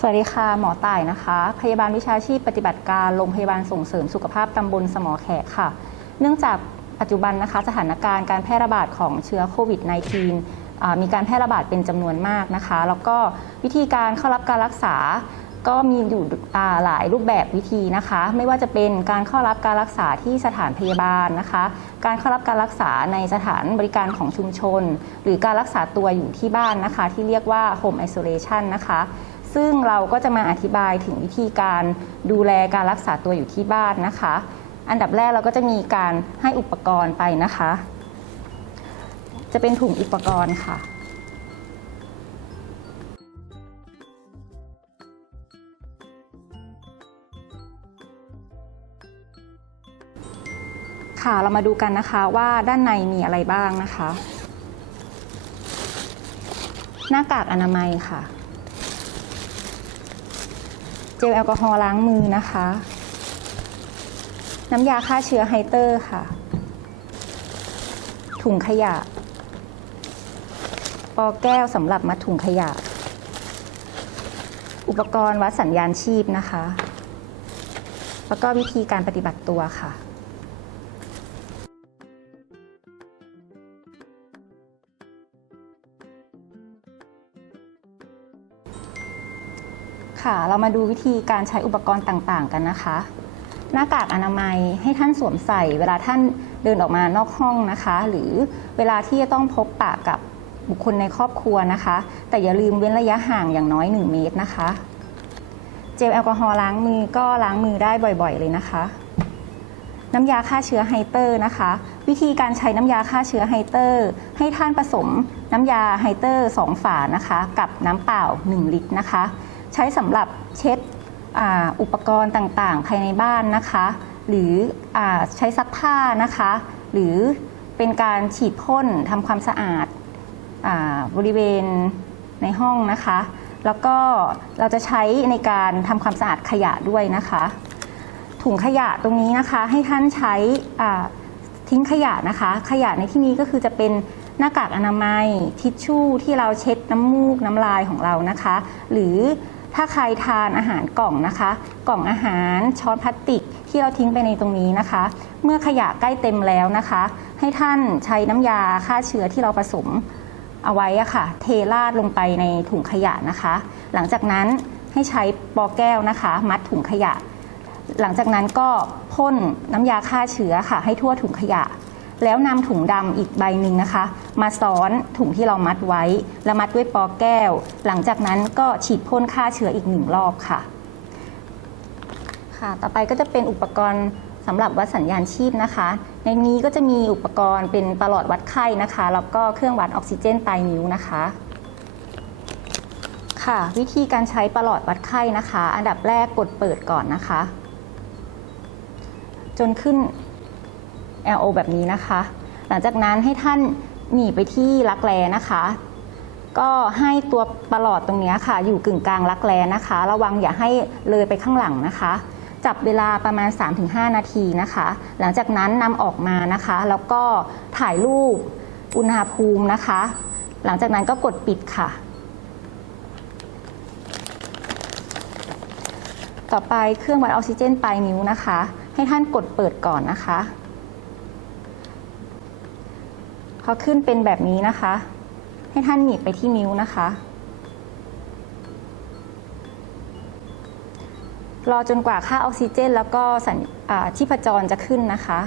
สวัสดีค่ะ หมอต่ายนะคะ พยาบาลวิชาชีพปฏิบัติการโรงพยาบาลส่งเสริมสุขภาพตำบลสมอแขกค่ะ เนื่องจากปัจจุบันนะคะสถานการณ์การแพร่ระบาดของเชื้อโควิด -19 มีการแพร่ระบาดเป็นจำนวนมากนะคะ แล้วก็วิธีการเข้ารับการรักษาก็มีอยู่หลายรูปแบบวิธีนะคะ ไม่ว่าจะเป็นการเข้ารับการรักษาที่สถานพยาบาลนะคะ การเข้ารับการรักษาในสถานบริการของชุมชน หรือการรักษาตัวอยู่ที่บ้านนะคะ ที่เรียกว่า home isolation นะคะ ซึ่งเราก็จะมาอธิบายถึงวิธีการดูแลการรักษาตัวอยู่ที่บ้านนะคะ อันดับแรกเราก็จะมีการให้อุปกรณ์ไปนะคะ จะเป็นถุงอุปกรณ์ค่ะ ค่ะเรามาดูกันนะคะว่าด้านในมีอะไรบ้างนะคะ หน้ากากอนามัยค่ะ เจลแอลกอฮอล์ล้างมือนะคะ น้ำยาฆ่าเชื้อไฮเตอร์ค่ะ ถุงขยะ ปอแก้วสำหรับมัดถุงขยะ อุปกรณ์วัดสัญญาณชีพนะคะ แล้วก็วิธีการปฏิบัติตัวค่ะ ค่ะ เรามาดูวิธีการใช้อุปกรณ์ต่างๆ กันนะคะ หน้ากากอนามัยให้ท่านสวมใส่ เวลาท่านเดินออกมานอกห้องนะคะ หรือเวลาที่จะต้องพบปะกับบุคคลในครอบครัวนะคะ แต่อย่าลืมเว้นระยะห่างอย่างน้อย 1 เมตรนะคะ เจลแอลกอฮอล์ล้างมือก็ล้างมือได้บ่อยๆ เลยนะคะ น้ำยาฆ่าเชื้อไฮเตอร์นะคะ วิธีการใช้น้ำยาฆ่าเชื้อไฮเตอร์ ให้ท่านผสมน้ำยาไฮเตอร์ 2 ฝานะคะ กับน้ำเปล่า 1 ลิตรนะคะ ใช้สำหรับเช็ดอ,อุปกรณ์ต่างๆ ภายในบ้านนะคะ หรืออใช้ซักผ้านะคะ หรือเป็นการฉีดพ่นทำความสะอาดอาบริเวณในห้องนะคะ แล้วก็เราจะใช้ในการทำความสะอาดขยะด้วยนะคะ ถุงขยะตรงนี้นะคะให้ท่านใช้ทิ้งขยะนะคะ ขยะในที่นี้ก็คือจะเป็นหน้ากากอนามัยทิชชู่ที่เราเช็ดน้ำมูกน้ำลายของเรานะคะ หรือ ถ้าใครทานอาหารกล่องนะคะ กล่องอาหารช้อนพลาสติกที่เราทิ้งไปในตรงนี้นะคะ เมื่อขยะใกล้เต็มแล้วนะคะ ให้ท่านใช้น้ำยาฆ่าเชื้อที่เราผสมเอาไว้อะค่ะ เทราดลงไปในถุงขยะนะคะ หลังจากนั้นให้ใช้ปอแก้วนะคะ มัดถุงขยะ หลังจากนั้นก็พ่นน้ำยาฆ่าเชื้อค่ะ ให้ทั่วถุงขยะ แล้วนำถุงดำอีกใบหนึ่งนะคะ มาซ้อนถุงที่เรามัดไว้ แล้วมัดด้วยปอแก้ว หลังจากนั้นก็ฉีดพ่นฆ่าเชื้ออีกหนึ่งรอบค่ะ ค่ะ ต่อไปก็จะเป็นอุปกรณ์สำหรับวัดสัญญาณชีพนะคะ ในนี้ก็จะมีอุปกรณ์เป็นประหลอดวัดไข้นะคะ แล้วก็เครื่องวัดออกซิเจนปลายนิ้วนะคะ ค่ะ วิธีการใช้ประหลอดวัดไข้นะคะ อันดับแรกกดเปิดก่อนนะคะ จนขึ้น LO แบบนี้นะคะ หลังจากนั้นให้ท่านหนีไปที่รักแร้นะคะ ก็ให้ตัวประหลอดตรงนี้ค่ะ อยู่กึ่งกลางรักแร้นะคะ ระวังอย่าให้เลยไปข้างหลังนะคะ จับเวลาประมาณ 3-5 นาทีนะคะ หลังจากนั้นนำออกมานะคะ แล้วก็ถ่ายรูปอุณหภูมินะคะ หลังจากนั้นก็กดปิดค่ะต่อไปเครื่องวัดออกซิเจนปลายนิ้วนะคะ ให้ท่านกดเปิดก่อนนะคะ พอขึ้นเป็นแบบนี้นะคะ ให้ท่านหนีบไปที่นิ้วนะคะ รอจนกว่าค่าออกซิเจน แล้วก็สัญอ่าชีพจรจะขึ้นนะคะ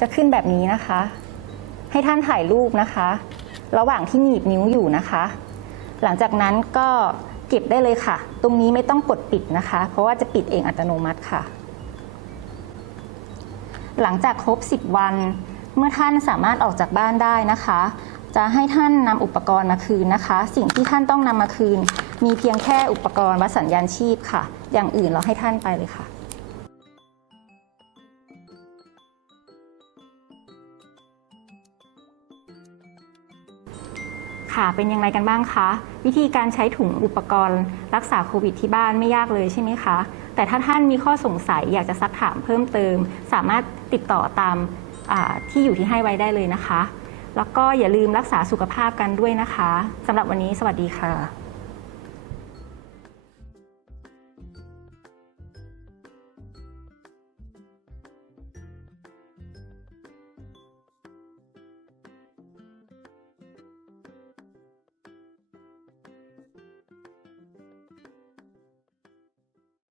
จะขึ้นแบบนี้นะคะ ให้ท่านถ่ายรูปนะคะ ระหว่างที่หนีบนิ้วอยู่นะคะ หลังจากนั้นก็เก็บได้เลยค่ะ ตรงนี้ไม่ต้องกดปิดนะคะ เพราะว่าจะปิดเองอัตโนมัติค่ะ หลังจากครบ 10 วัน เมื่อท่านสามารถออกจากบ้านได้นะคะ จะให้ท่านนำอุปกรณ์มาคืนนะคะ สิ่งที่ท่านต้องนำมาคืน มีเพียงแค่อุปกรณ์วัดสัญญาณชีพค่ะ อย่างอื่นเราให้ท่านไปเลยค่ะ ค่ะ เป็นยังไงกันบ้างคะ วิธีการใช้ถุงอุปกรณ์ รักษาโควิดที่บ้านไม่ยากเลยใช่ไหมคะ แต่ถ้าท่านมีข้อสงสัยอยากจะซักถามเพิ่มเติม สามารถติดต่อตามที่อยู่ที่ให้ไว้ได้เลยนะคะ แล้วก็อย่าลืมรักษาสุขภาพกันด้วยนะคะสำหรับวันนี้สวัสดีค่ะ